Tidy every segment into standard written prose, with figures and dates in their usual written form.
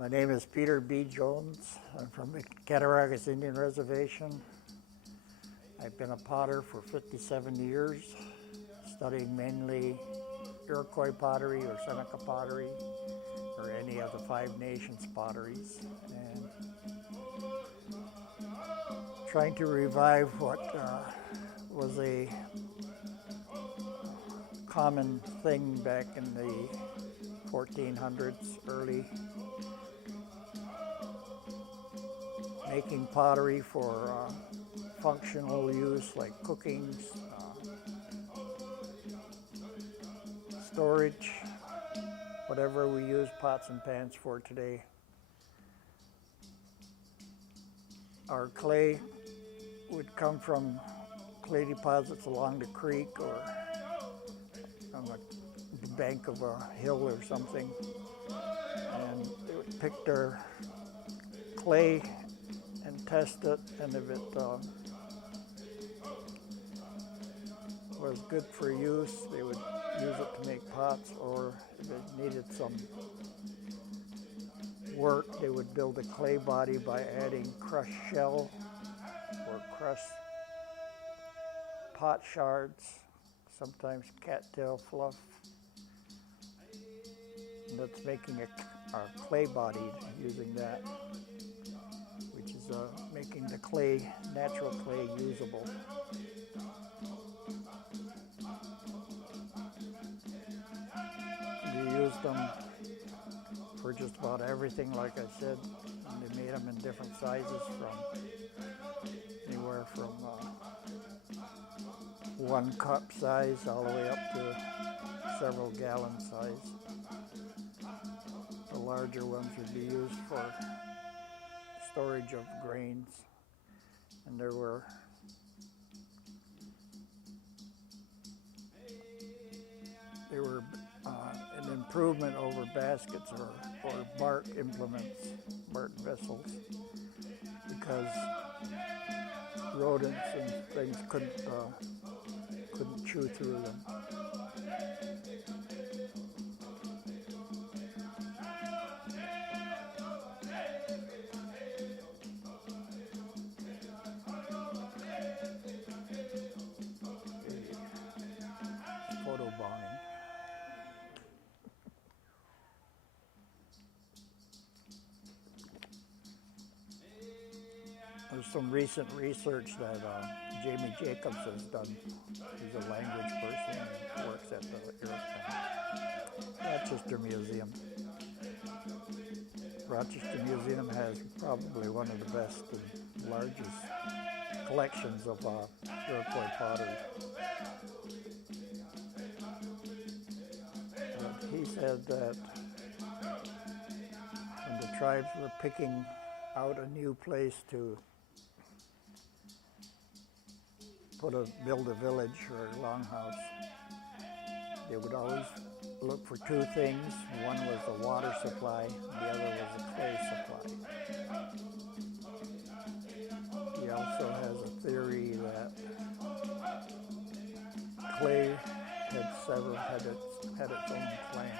My name is Peter B. Jones. I'm from the Cattaraugus Indian Reservation. I've been a potter for 57 years, studying mainly Iroquois pottery or Seneca pottery or any of the Five Nations potteries, and trying to revive what was a common thing back in the 1400s, early, making pottery for functional use like cooking, storage, whatever we use pots and pans for today. Our clay would come from clay deposits along the creek or on the bank of a hill or something, and they would pick their clay and test it, and if it was good for use, they would use it to make pots, or if it needed some work, they would build a clay body by adding crushed shell or crushed pot shards, sometimes cattail fluff. And that's making a clay body using that, which is making the clay, natural clay, usable. We used them for just about everything, like I said. And they made them in different sizes, from anywhere from 1 cup size all the way up to several gallon size. The larger ones would be used for storage of grains, and they were an improvement over baskets or bark implements, bark vessels, because rodents and things couldn't chew through them. Photo bombing. There's some recent research that Jamie Jacobs has done. He's a language person and works at the Rochester Museum. Rochester Museum has probably one of the best and largest collections of Iroquois pottery. But he said that when the tribes were picking out a new place to build a village or a longhouse, they would always look for 2 things. One was the water supply, the other was the clay supply. He also has a theory that clay had its own clan.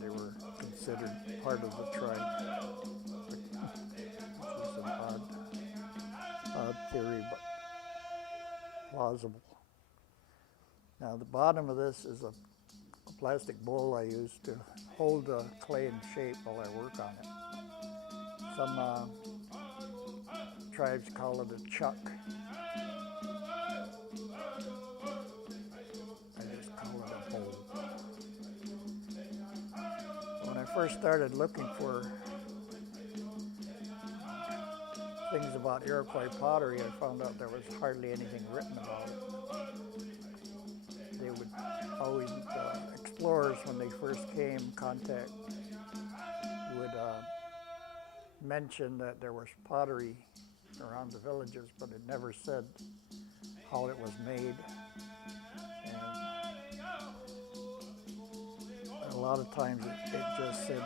They were considered part of the tribe, which is an odd theory, but plausible. Now the bottom of this is a plastic bowl I use to hold the clay in shape while I work on it. Some tribes call it a chuck. I just call it a bowl. When I first started looking for things about Iroquois pottery, I found out there was hardly anything written about it. They would always, explorers when they first came, would mention that there was pottery around the villages, but it never said how it was made. And a lot of times it just said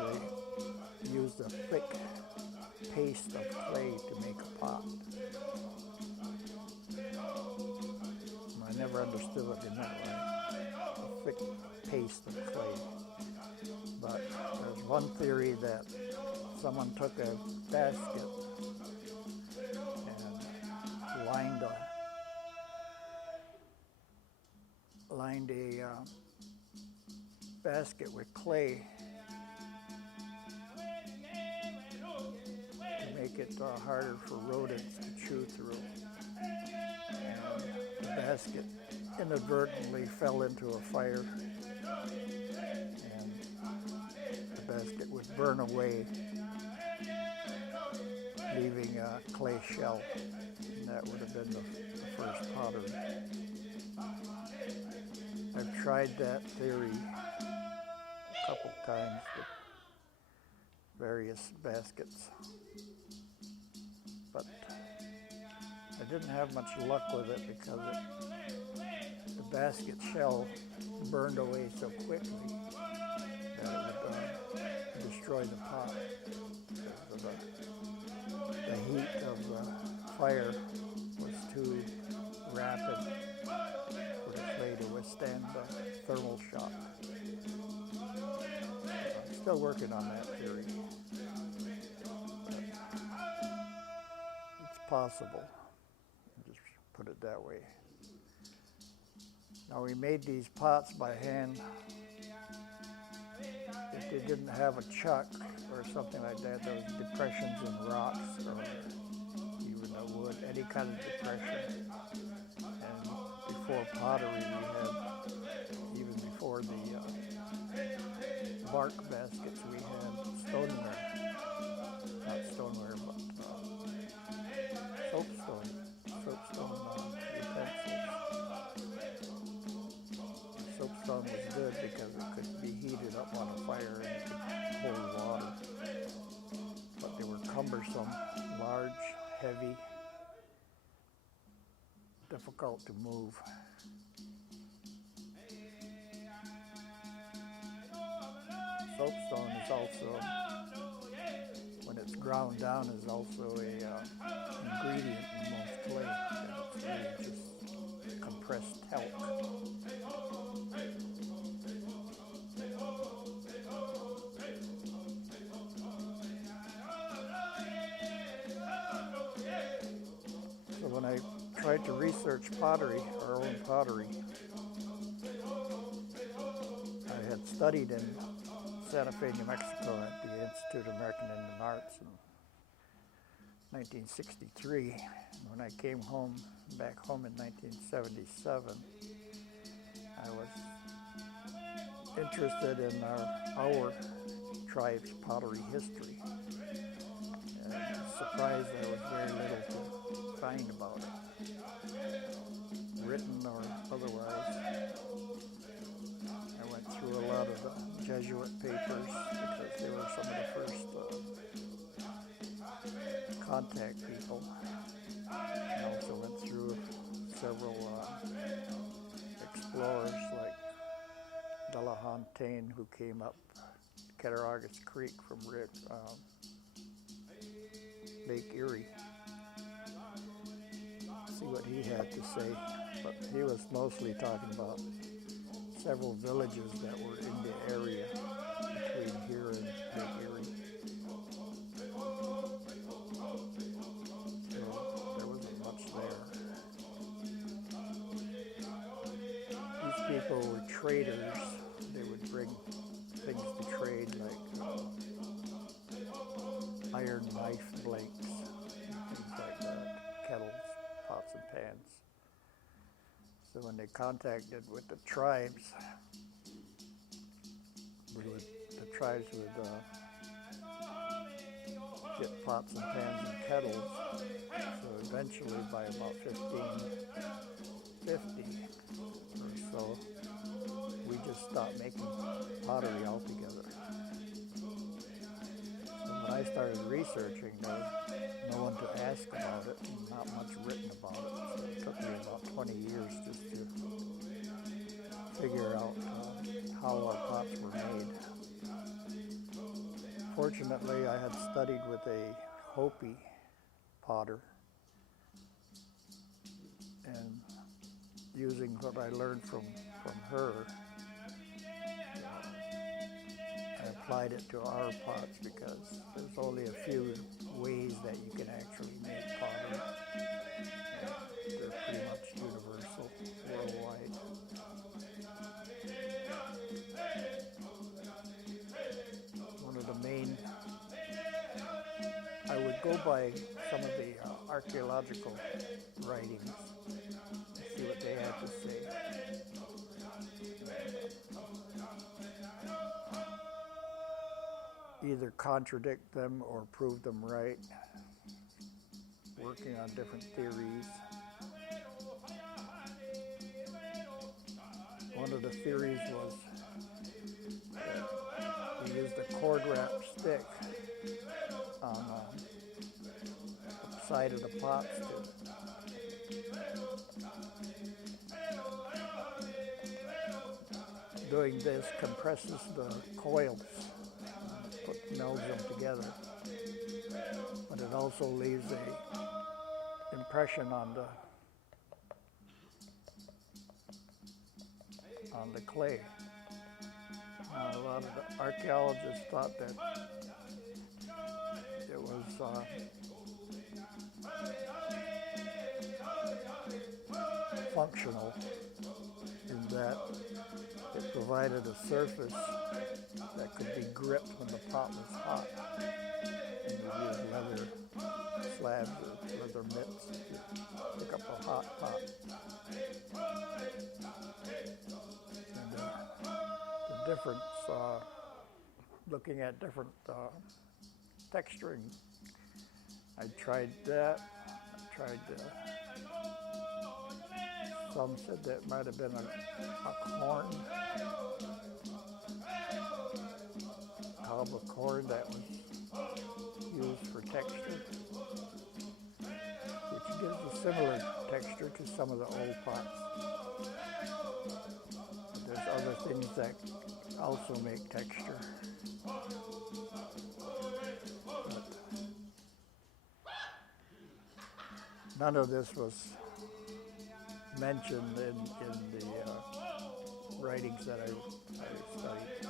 they used a thick paste of clay to make a pot. I never never understood what they meant by a thick paste of clay. But there's one theory that someone took a basket and lined a basket with clay to make it harder for rodents to chew through. And the basket inadvertently fell into a fire, and the basket would burn away, leaving a clay shell, and that would have been the first pottery. I've tried that theory a couple times with various baskets, but I didn't have much luck with it because the basket shell burned away so quickly that it would destroy the pot. The heat of the fire was too rapid for the clay to withstand the thermal shock. I'm still working on that theory. It's possible. Just put it that way. Now we made these pots by hand. If they didn't have a chuck or something like that, there was depressions in rocks or even the wood, any kind of depression. And before pottery, we had, even before the bark baskets, we had stoneware. Not stoneware, but soapstone utensils. Soapstone was good because it could be heated up on a fire and it could hold water. But they were cumbersome, large, heavy, difficult to move. Soapstone is also, when it's ground down, is also a ingredient in most clay. It's really just compressed talc. So when I tried to research pottery, our own pottery, I had studied in Santa Fe, New Mexico at the Institute of American Indian Arts in 1963. When I came back home in 1977, I was interested in our tribe's pottery history. And I was surprised there was very little to find about it, written or otherwise. I went through a lot of the Jesuit papers because they were some of the first contact people. I also went through several explorers like Delafontaine, who came up Cattaraugus Creek from Lake Erie. See what he had to say, but he was mostly talking about several villages that were in the area between here and Lake Erie. So there wasn't much there. These people were traders. They would bring things to trade like iron knife blanks, things like that, kettles, pots and pans. So when they contacted with the tribes, the tribes would get pots and pans and kettles. So eventually, by about 1550 or so, we just stopped making pottery altogether. So when I started researching, there was no one to ask about it, and not much written about it. So it took me about 20 years just to figure out how our pots were made. Fortunately, I had studied with a Hopi potter, and using what I learned from her, I applied it to our pots because there's only a few ways that you can actually make pottery. They're pretty much universal worldwide. One of the main, I would go by some of the archaeological writings and see what they had to say. Either contradict them or prove them right, working on different theories. One of the theories was that we used a cord wrap stick on the side of the pots doing this compresses the coils, melds them together, but it also leaves a impression on the clay. A lot of the archaeologists thought that it was functional in that it provided a surface that could be gripped when the pot was hot. And you use leather slabs or leather mitts to pick up a hot pot. And the difference, looking at different texturing, I tried that. I tried some said that it might have been a corn, cob of corn that was used for texture, which gives a similar texture to some of the old pots. But there's other things that also make texture. But none of this was mentioned in the writings that I studied.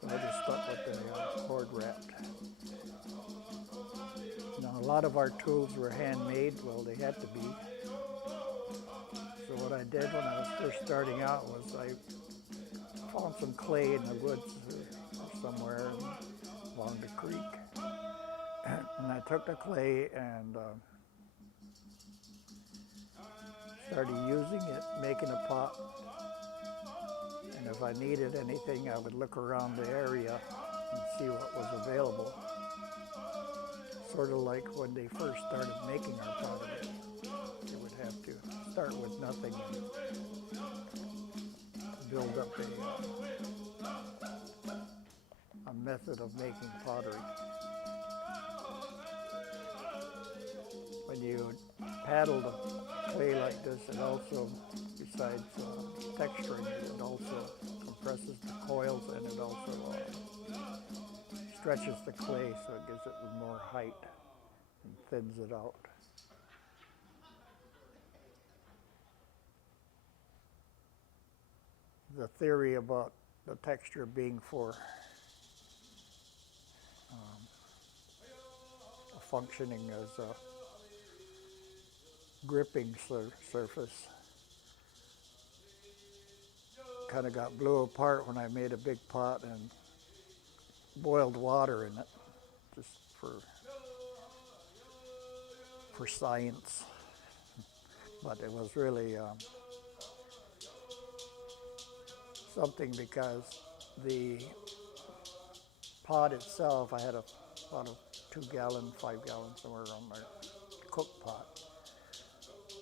So I just stuck with the cord wrapped. Now a lot of our tools were handmade. Well, they had to be. So what I did when I was first starting out was I found some clay in the woods or somewhere along the creek. And I took the clay and started using it, making a pot. And if I needed anything, I would look around the area and see what was available. Sort of like when they first started making our pottery. They would have to start with nothing and build up a method of making pottery. When you paddle the clay like this, it also, besides texturing it, it also compresses the coils and it also stretches the clay so it gives it more height and thins it out. The theory about the texture being for functioning as a gripping surface kind of got blew apart when I made a big pot and boiled water in it just for science. But it was really something because the pot itself, I had about a 2-gallon, 5-gallon, somewhere around my cook pot.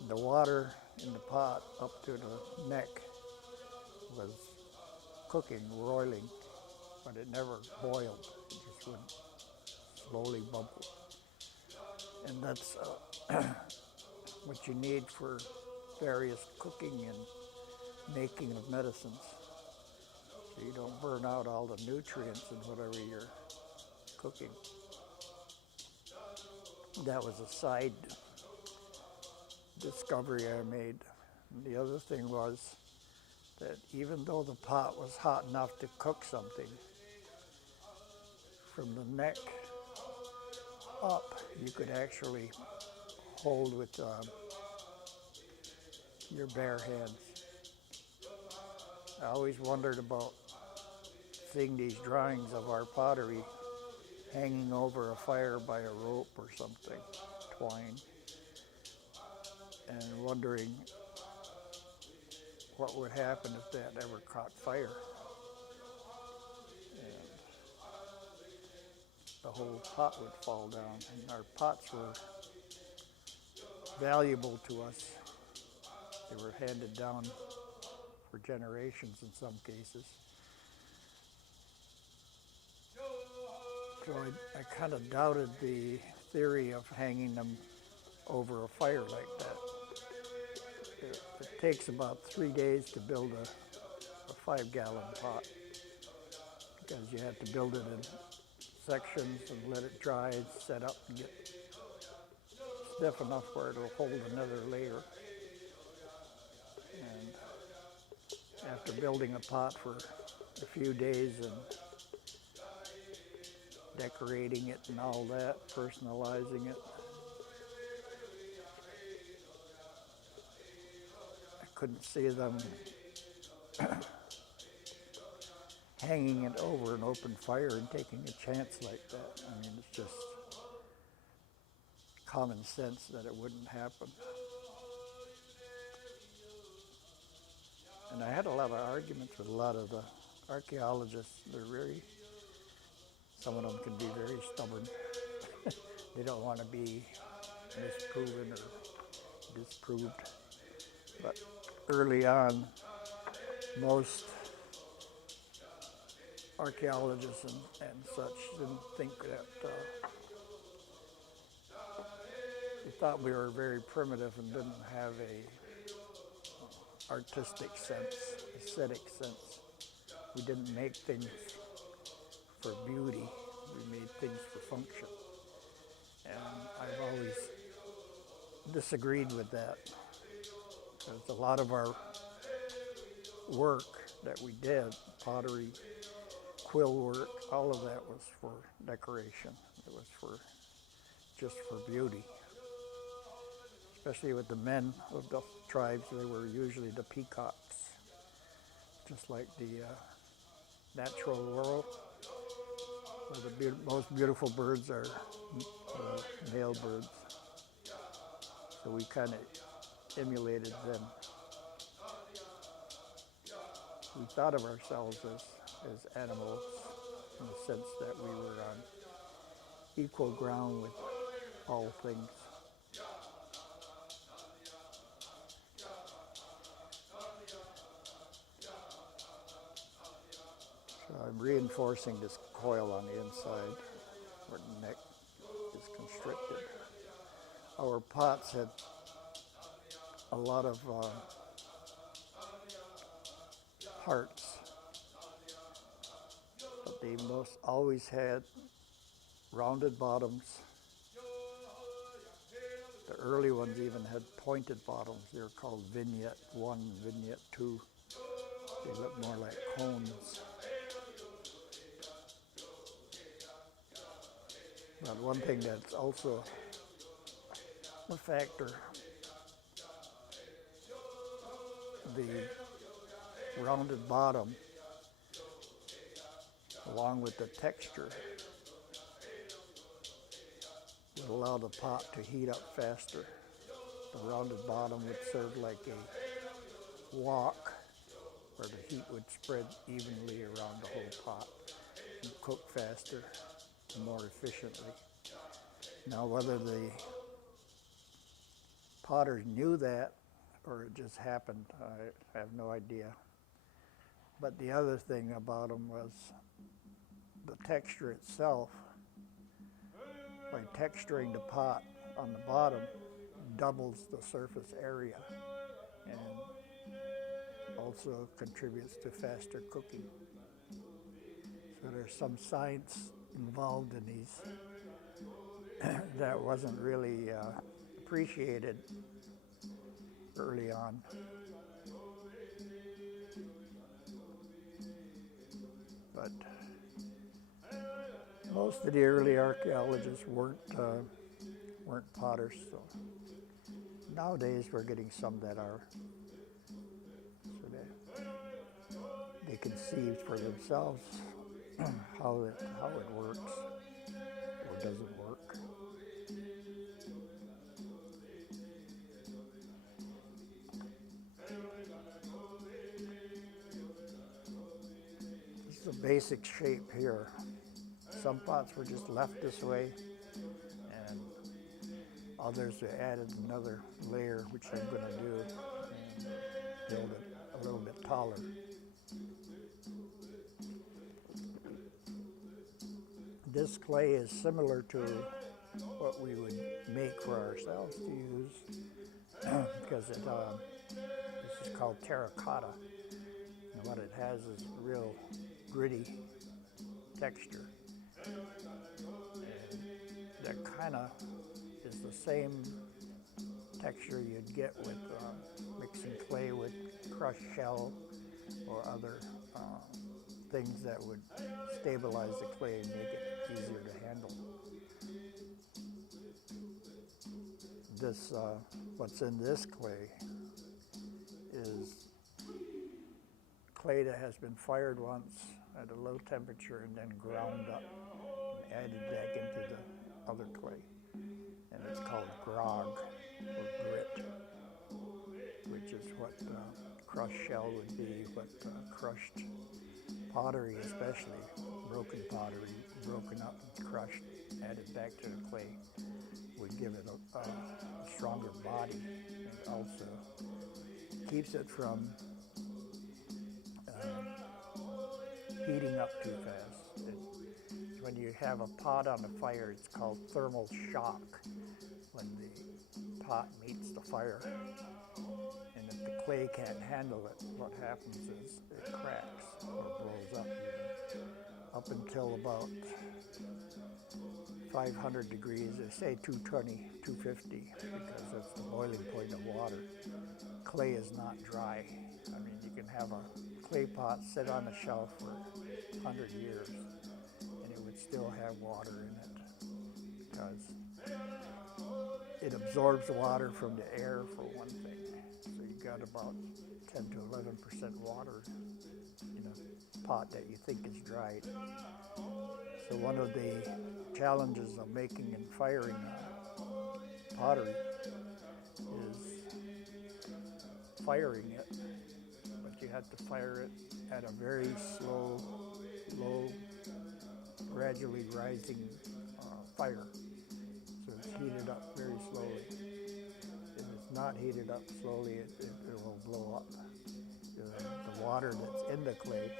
The water in the pot up to the neck was cooking, roiling, but it never boiled. It just would slowly bubble. And that's what you need for various cooking and making of medicines. So you don't burn out all the nutrients in whatever you're cooking. That was a side discovery I made. And the other thing was that even though the pot was hot enough to cook something, from the neck up, you could actually hold with your bare hands. I always wondered about seeing these drawings of our pottery hanging over a fire by a rope or something, twine, and wondering what would happen if that ever caught fire. And the whole pot would fall down. And our pots were valuable to us. They were handed down for generations in some cases. So I kind of doubted the theory of hanging them over a fire like that. It takes about 3 days to build a 5-gallon pot, because you have to build it in sections and let it dry and set up and get stiff enough where it'll hold another layer. And after building a pot for a few days and decorating it and all that, personalizing it, I couldn't see them hanging it over an open fire and taking a chance like that. I mean, it's just common sense that it wouldn't happen. And I had a lot of arguments with a lot of the archaeologists. Some of them can be very stubborn. They don't want to be misproven or disproved. But early on, most archaeologists and such didn't think that, they thought we were very primitive and didn't have a artistic sense, aesthetic sense. We didn't make things for beauty, we made things for function. And I've always disagreed with that, because a lot of our work that we did, pottery, quill work, all of that was for decoration. It was just for beauty. Especially with the men of the tribes, they were usually the peacocks, just like the natural world, where the most beautiful birds are the male birds. So we kind of emulated them. We thought of ourselves as animals, in the sense that we were on equal ground with all things. So I'm reinforcing this coil on the inside where the neck is constricted. Our pots had a lot of hearts, but they always had rounded bottoms. The early ones even had pointed bottoms. They were called vignette 1, vignette 2. They look more like cones. But one thing that's also a factor, the rounded bottom, along with the texture, would allow the pot to heat up faster. The rounded bottom would serve like a wok, where the heat would spread evenly around the whole pot and cook faster and more efficiently. Now, whether the potters knew that or it just happened, I have no idea. But the other thing about them was the texture itself. By texturing the pot on the bottom, doubles the surface area and also contributes to faster cooking. So there's some science involved in these that wasn't really appreciated early on. But most of the early archaeologists weren't potters. So nowadays we're getting some that are, so they can see for themselves how it works or doesn't work. This is a basic shape here. Some pots were just left this way, and others added another layer, which I'm going to do, and build it a little bit taller. This clay is similar to what we would make for ourselves to use, because this is called terracotta, and what it has is real gritty texture. And that kind of is the same texture you'd get with mixing clay with crushed shell or other things that would stabilize the clay and make it easier to handle. This, what's in this clay is clay that has been fired once at a low temperature and then ground up and added back into the other clay. And it's called grog or grit, which is what crushed shell would be, what crushed pottery, especially broken pottery, broken up and crushed, added back to the clay, would give it a stronger body, and also keeps it from heating up too fast. When you have a pot on the fire, it's called thermal shock. When the pot meets the fire, and if the clay can't handle it, what happens is it cracks or blows up even. Up until about 500 degrees, they say 220, 250, because that's the boiling point of water. Clay is not dry. I mean, you can have a clay pot sit on a shelf for 100 years, and it would still have water in it, because it absorbs water from the air, for one thing. So you got about 10 to 11% water in a pot that you think is dried. So one of the challenges of making and firing pottery is firing it, but you have to fire it at a very slow, low, gradually rising fire. So it's heated up very slowly. If it's not heated up slowly, it will blow up. The water that's in the clay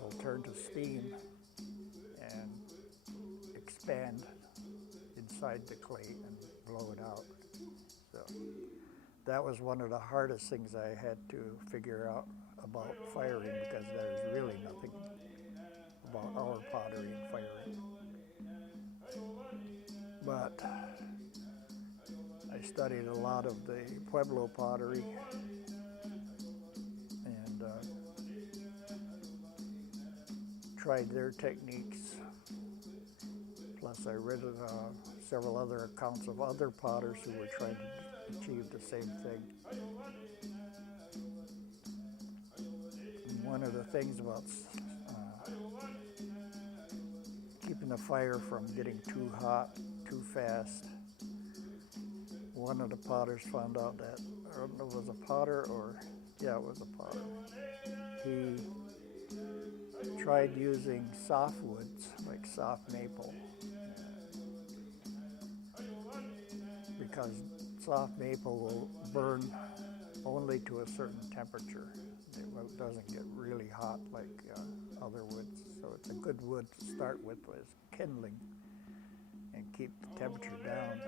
will turn to steam and expand inside the clay and blow it out. So that was one of the hardest things I had to figure out about firing, because there's really nothing about our pottery and firing. But I studied a lot of the Pueblo pottery, and tried their techniques. Plus I read several other accounts of other potters who were trying to achieve the same thing. And one of the things about keeping the fire from getting too hot too fast, one of the potters found out that, I don't know if it was a potter or, yeah, it was a potter. He tried using softwoods, like soft maple, because soft maple will burn only to a certain temperature. It doesn't get really hot like other woods. So it's a good wood to start with as kindling and keep the temperature down.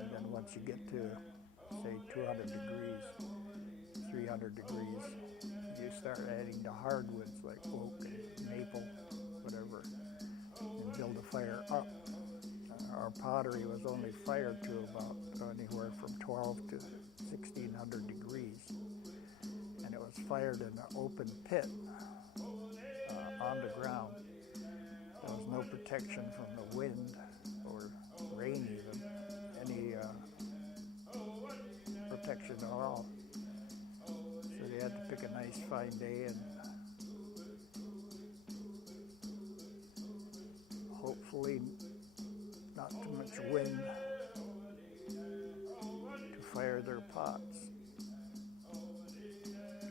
And then once you get to, say, 200 degrees, 300 degrees, you start adding the hardwoods like oak and maple, whatever, and build a fire up. our pottery was only fired to about anywhere from 12 to 1600 degrees. And it was fired in an open pit on the ground. There was no protection from the wind or rain even, any protection at all. So they had to pick a nice fine day and hopefully not too much wind to fire their pots.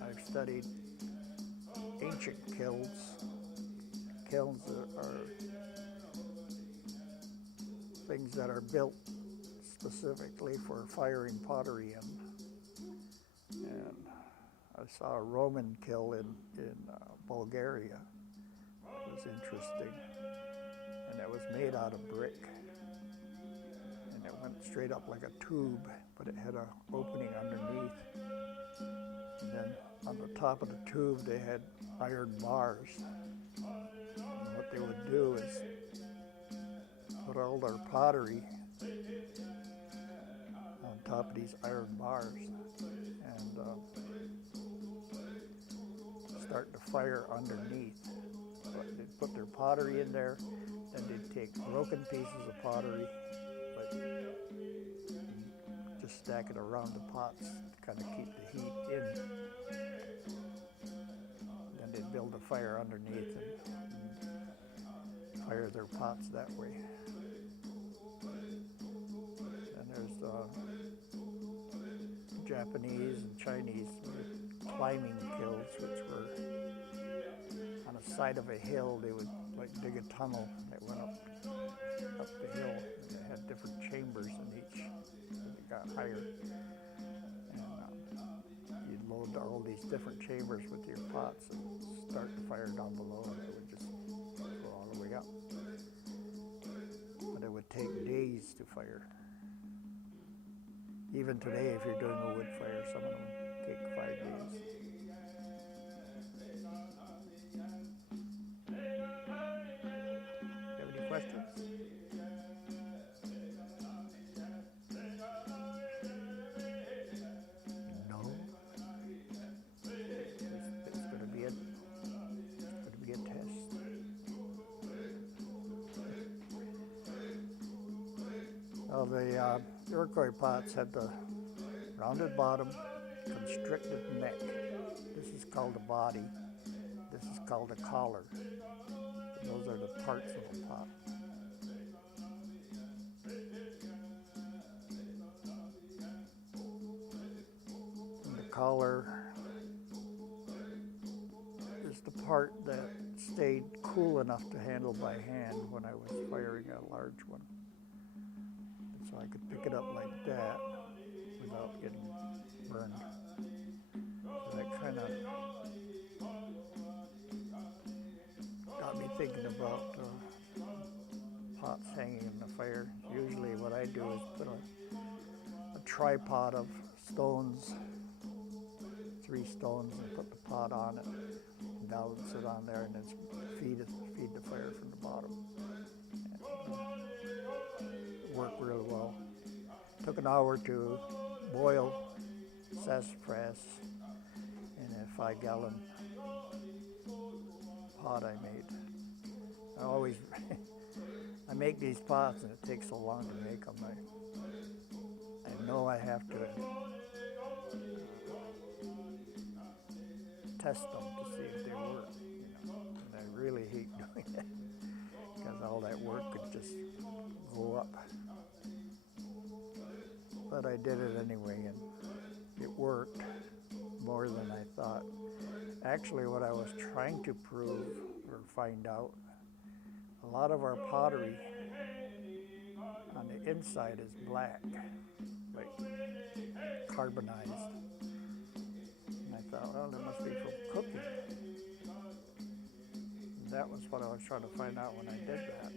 I've studied ancient kilns. Kilns are things that are built specifically for firing pottery in. And I saw a Roman kiln in Bulgaria. It was interesting. And it was made out of brick. And it went straight up like a tube, but it had an opening underneath. And then on the top of the tube they had iron bars. And what they would do is put all their pottery on top of these iron bars and start to fire underneath. But they'd put their pottery in there, then they'd take broken pieces of pottery, just stack it around the pots to kind of keep the heat in. Then they'd build a fire underneath and fire their pots that way. And there's Japanese and Chinese climbing kilns, which were on the side of a hill. They would dig a tunnel that went up the hill. They had different chambers in each as it got higher. And you'd load all these different chambers with your pots and start the fire down below, and it would just go all the way up. But it would take days to fire. Even today, if you're doing a wood fire, some of them take 5 days. Have any questions? No. It's going to be a test. Well, the Iroquois pots had the rounded bottom, constricted neck. This is called a body. This is called a collar. Those are the parts of a pot. And the collar is the part that stayed cool enough to handle by hand when I was firing a large one. So I could pick it up like that without getting burned. So that kind of got me thinking about pots hanging in the fire. Usually what I do is put a tripod of stones, 3 stones, and put the pot on it, and balance it on there, and then feed the fire from the bottom. Worked really well. Took an hour to boil sassafras in a 5-gallon pot I made. I make these pots and it takes so long to make them. I know I have to test them to see if they work. And I really hate doing that because all that work could just go up. But I did it anyway, and it worked more than I thought. Actually, what I was trying to prove or find out, a lot of our pottery on the inside is black, like carbonized. And I thought, well, that must be from cooking. And that was what I was trying to find out when I did that.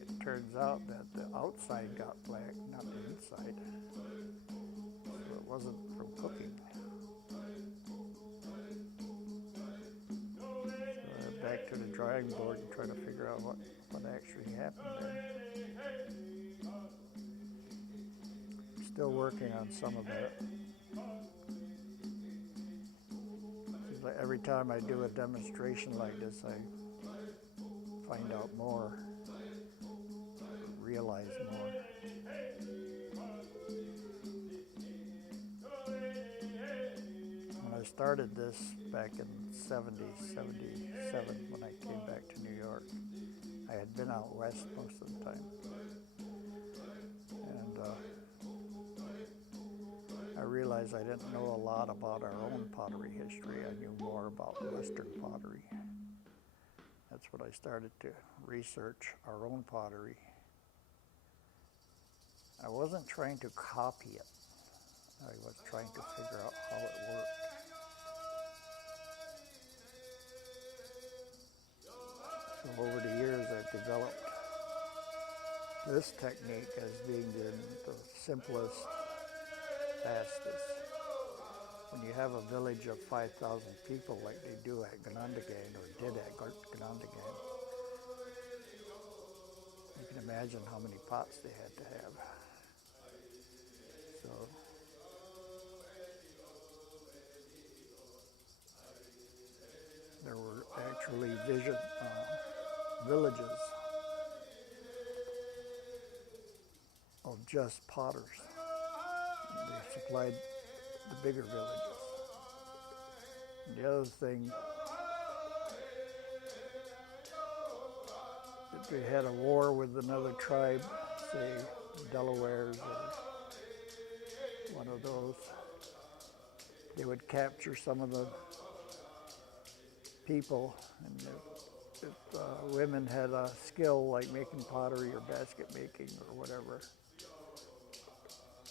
It turns out that the outside got black, not the inside. So it wasn't from cooking. So back to the drawing board and try to figure out what actually happened there. Still working on some of that. Every time I do a demonstration like this, I find out more, realize more. When I started this back in 77, when I came back to New York, I had been out west most of the time. And I realized I didn't know a lot about our own pottery history. I knew more about Western pottery. That's what I started to research, our own pottery. I wasn't trying to copy it. I was trying to figure out how it worked. So over the years, I've developed this technique as being the simplest, fastest. When you have a village of 5,000 people like they do at Onondaga, or did at Onondaga, you can imagine how many pots they had to have. So there were actually villages of just potters. They supplied the bigger villages. And the other thing, if they had a war with another tribe, say Delawares or one of those, they would capture some of the people, and if women had a skill like making pottery or basket making or whatever,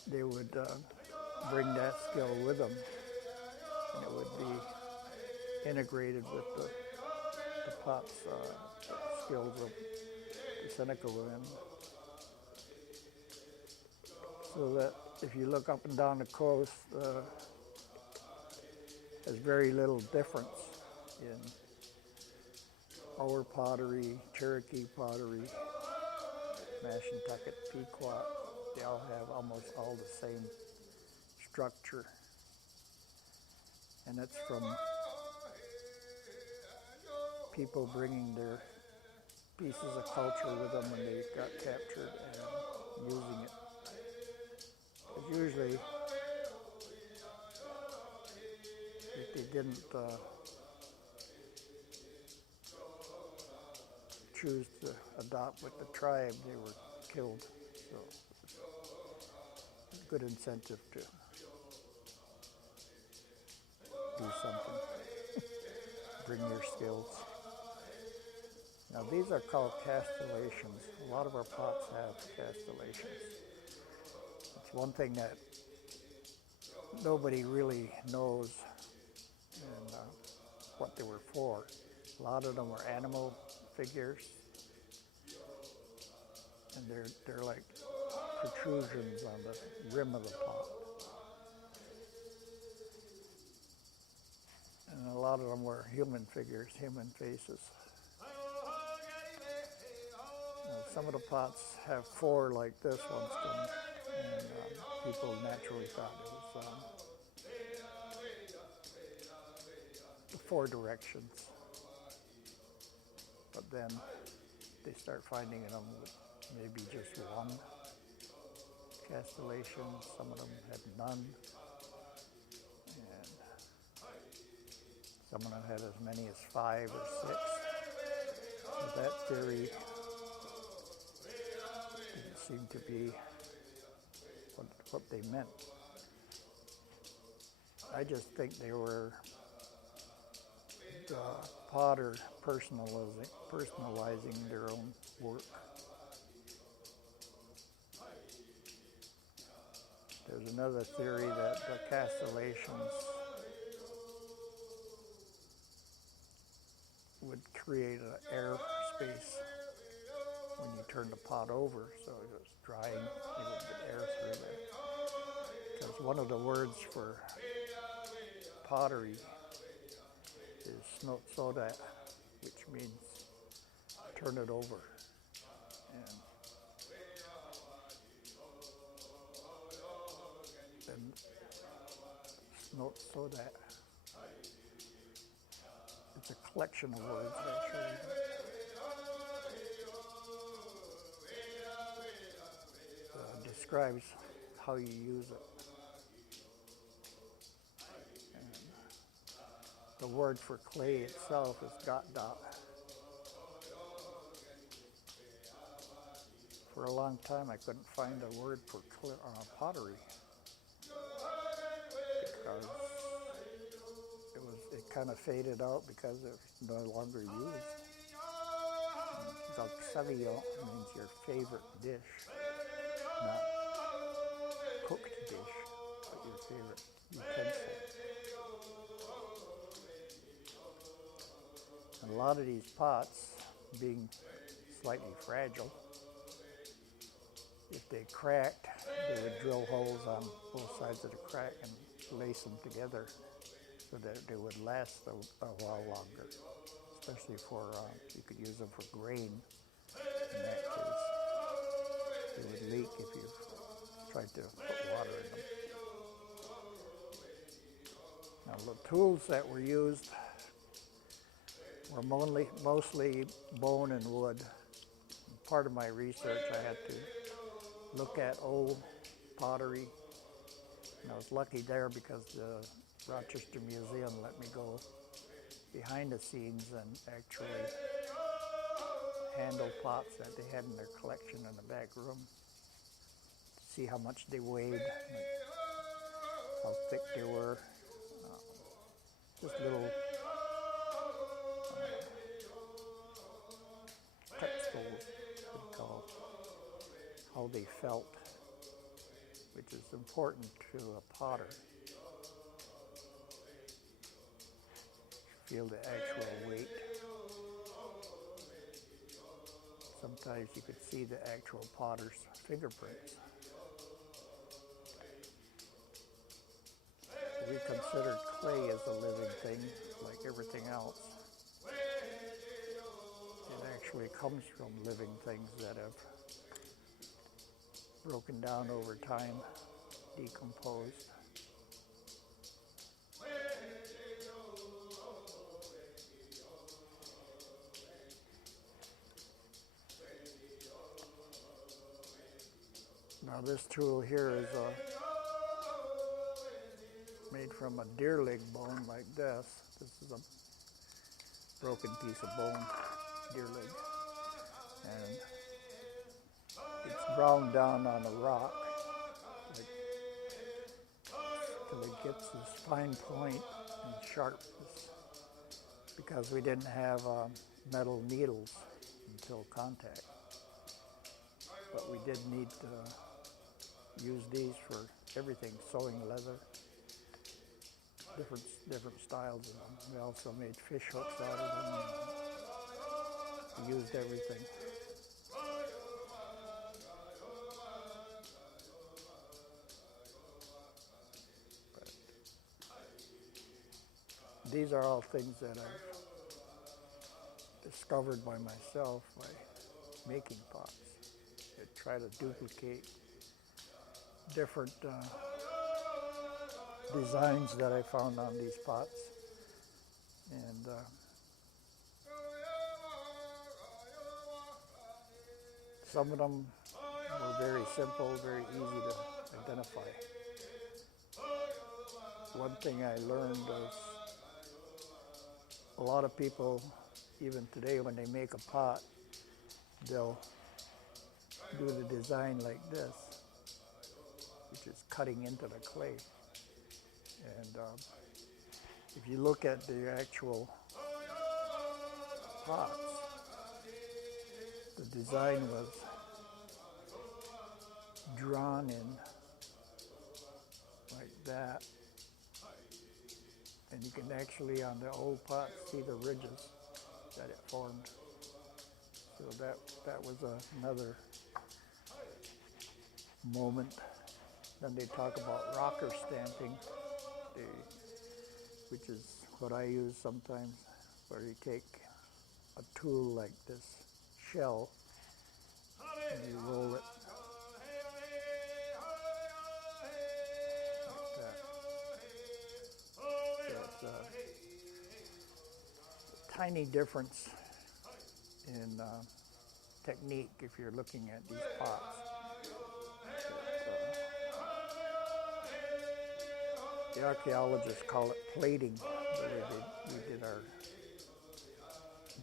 they would bring that skill with them, and it would be integrated with the pots skills of the Seneca women. So that if you look up and down the coast, there's very little difference in our pottery, Cherokee pottery, Mashantucket, Pequot. They all have almost all the same structure. And that's from people bringing their pieces of culture with them when they got captured and using it. But usually, if they didn't choose to adopt with the tribe, they were killed. So it's a good incentive to do something, bring your skills. Now these are called castellations. A lot of our pots have castellations. It's one thing that nobody really knows and what they were for. A lot of them were animal figures, and they're like protrusions on the rim of the pot. And a lot of them were human figures, human faces. Some of the pots have four like this one, and people naturally thought it was the four directions. But then they start finding them with maybe just one castellation. Some of them had none. And some of them had as many as 5 or 6. So that theory didn't seem to be what they meant. I just think they were the potter personalizing their own work. There's another theory that the castellations would create an air space when you turn the pot over, so it was drying, you would get air through there. Because one of the words for pottery is soda, which means turn it over. And so that it's a collection of words actually. Describes how you use it. And the word for clay itself is gat-dot. For a long time I couldn't find a word for pottery because it kind of faded out because it's no longer used. Gagsaviyo means your favorite dish, not cooked dish, but your favorite utensil. And a lot of these pots, being slightly fragile, if they cracked, they would drill holes on both sides of the crack and lace them together so that they would last a while longer, especially for, you could use them for grain in that case. They would leak if you tried to put water in them. Now the tools that were used were mostly bone and wood. Part of my research I had to look at old pottery, and I was lucky there because the Rochester Museum let me go behind the scenes and actually handle pots that they had in their collection in the back room, see how much they weighed, how thick they were, just little textiles, what you call, how they felt, which is important to a potter. Feel the actual weight. Sometimes you could see the actual potter's fingerprints. We consider clay as a living thing, like everything else. It actually comes from living things that have broken down over time, decomposed. Now this tool here is made from a deer leg bone like this. This is a broken piece of bone, deer leg. And it's ground down on a rock till it gets this fine point and sharpness, because we didn't have metal needles until contact. But we did need to use these for everything, sewing leather, different styles of them. We also made fish hooks out of them. We used everything. But these are all things that I've discovered by myself by making pots. I try to duplicate different designs that I found on these pots, and some of them were very simple, very easy to identify. One thing I learned was a lot of people, even today, when they make a pot, they'll do the design like this, which is cutting into the clay. And if you look at the actual pots, the design was drawn in like that. And you can actually, on the old pots, see the ridges that it formed. So that was another moment. Then they talk about rocker stamping, which is what I use sometimes, where you take a tool like this shell and you roll it like that. tiny difference in technique if you're looking at these pots. The archaeologists call it plating, the way we did our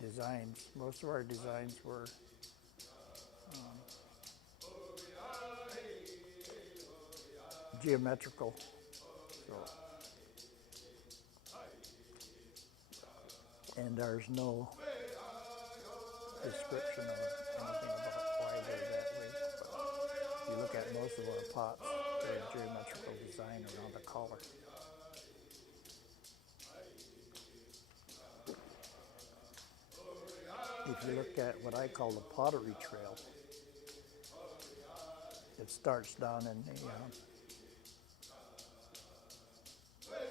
designs. Most of our designs were geometrical. So, and there's no description of anything about why they're that way. But if you look at most of our pots, they're geometrical design around the collar. If you look at what I call the pottery trail, it starts down in the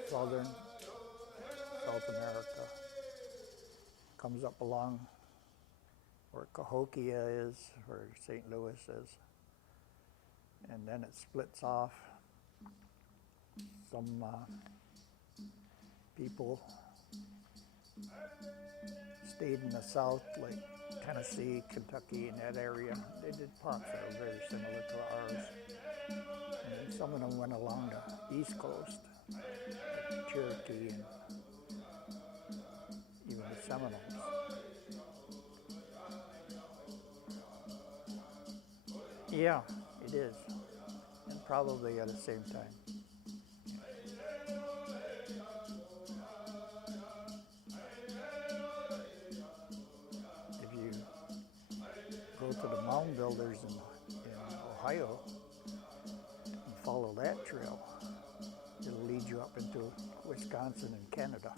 southern South America, comes up along where Cahokia is, where St. Louis is, and then it splits off. Some people stayed in the south, like Tennessee, Kentucky, in that area. They did pots that are very similar to ours. And then some of them went along the East Coast, like Cherokee and even the Seminoles. Yeah, it is, and probably at the same time. Go to the mound builders in Ohio and follow that trail. It'll lead you up into Wisconsin and Canada.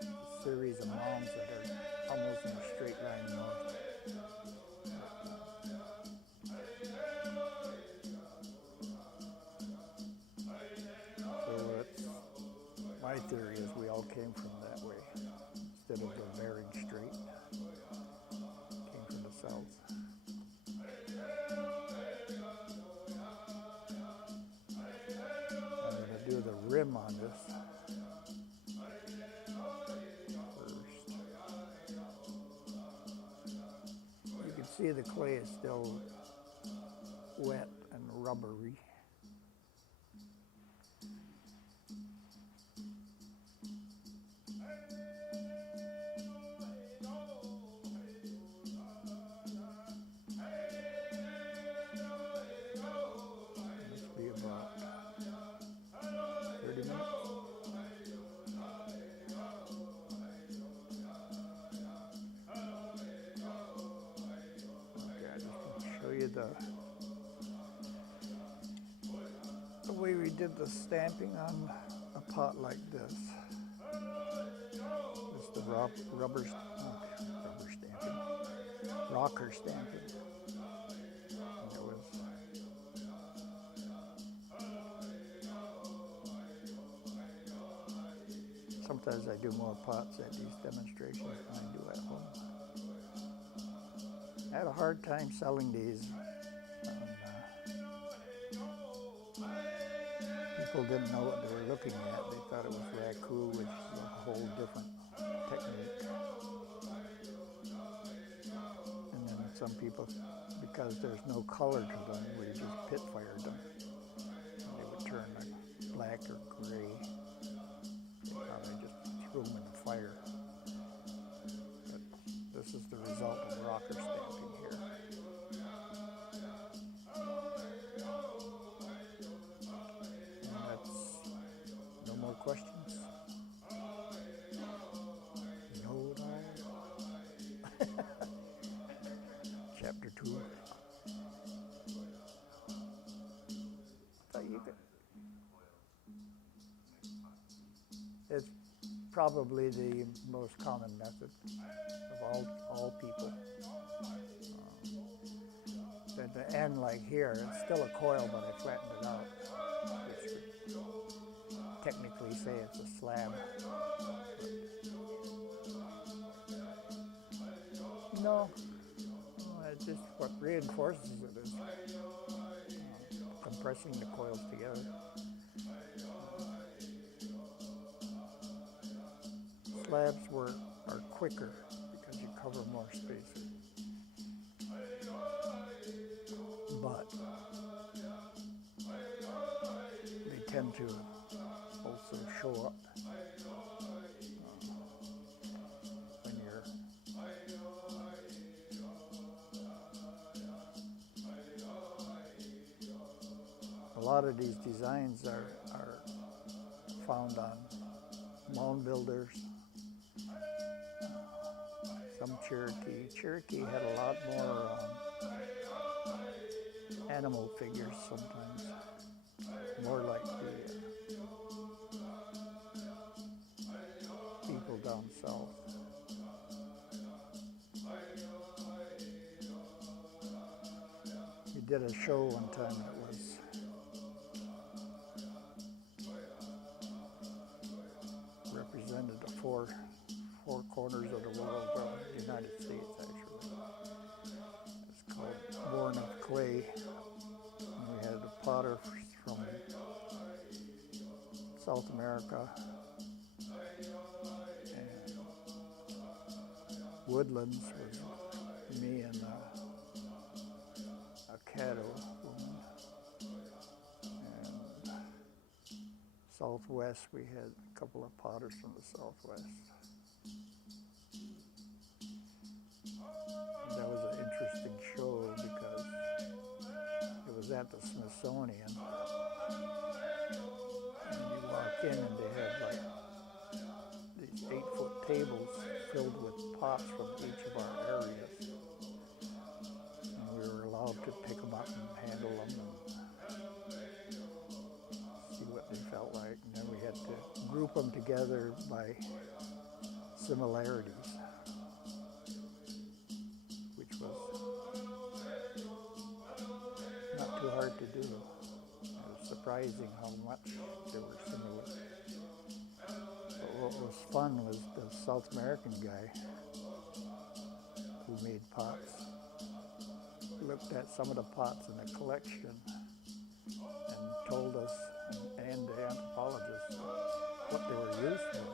A series of mounds that are almost in a straight line north. So my theory is we all came from that way instead of the bearing straight. South. I'm going to do the rim on this first. You can see the clay is still wet and rubbery. The way we did the stamping on a pot like this. It's the rocker stamping. And it was sometimes I do more pots at these demonstrations than I do at home. I had a hard time selling these. People didn't know what they were looking at. They thought it was raku, which is a whole different technique. And then some people, because there's no color to them, we just pit fired them. And they would turn like black or gray. They probably just threw them in the fire. But this is the result of rocker stamping here. More questions? No. Chapter 2. Thought you could. It's probably the most common method of all people. At the end, like here, it's still a coil, but I flattened it out, which would technically say it's a slab. No, it's just what reinforces it is compressing the coils together. slabs are quicker because you cover more space. But they tend to also show up when you're a lot of these designs are found on mound builders, some Cherokee. Cherokee had a lot more animal figures sometimes, more like the people down south. We did a show one time that was represented the four corners of the world, the United States actually. It's called Born of Clay. And we had a potter from South America and Woodlands was me and a Caddo woman. And Southwest, we had a couple of potters from the Southwest. And that was an interesting show because it was at the Smithsonian. And you walk in and they had like these 8-foot tables filled with pots from each of our areas. And we were allowed to pick them up and handle them and see what they felt like. And then we had to group them together by similarities, which was not too hard to do. It was surprising how much they were similar. But what was fun was the South American guy who made pots. He looked at some of the pots in the collection and told us and the anthropologists what they were used for.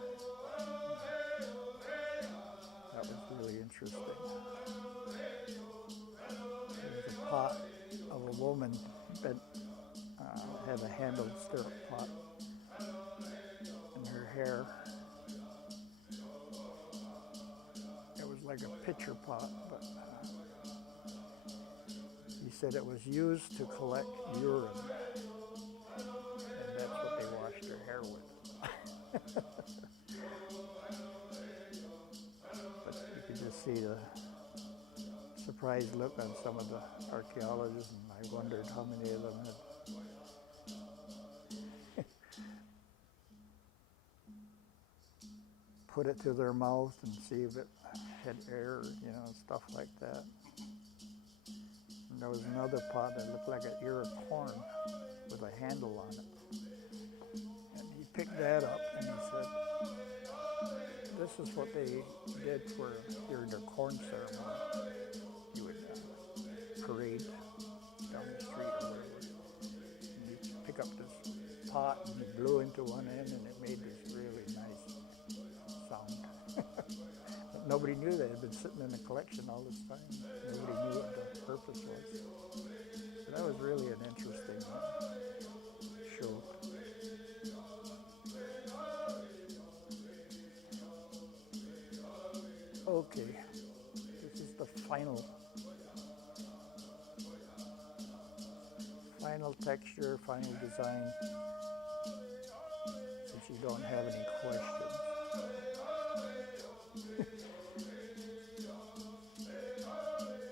That was really interesting. There was a pot of a woman that had a handled stirrup pot in her hair. It was like a pitcher pot, but he said it was used to collect urine, and that's what they washed her hair with. But you could just see the surprised look on some of the archaeologists, and I wondered how many of them had put it to their mouth and see if it had air, stuff like that. And there was another pot that looked like an ear of corn with a handle on it. And he picked that up and he said, this is what they did during their corn ceremony. You would parade down the street or whatever. And you pick up this pot and he blew into one end and it made this really nice sound. But nobody knew that. It had been sitting in the collection all this time. Nobody knew what the purpose was. So that was really an interesting show. Okay, this is the final texture, final design, since you don't have any questions.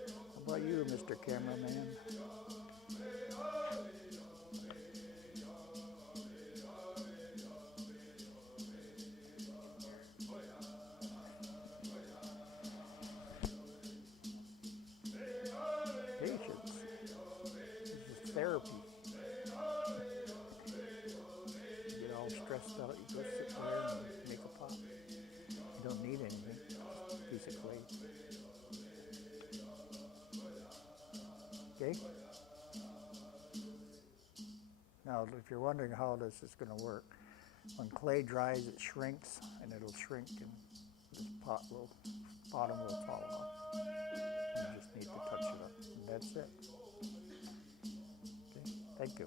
How about you, Mr. Cameraman? Patience. This is therapy. You get all stressed out, you go sit there and make a pot. You don't need anything, just a piece of clay. Okay? Now, if you're wondering how this is going to work, When clay dries, it shrinks, and it'll shrink, and this bottom will fall off. You just need to touch it up, and that's it. Okay, thank you.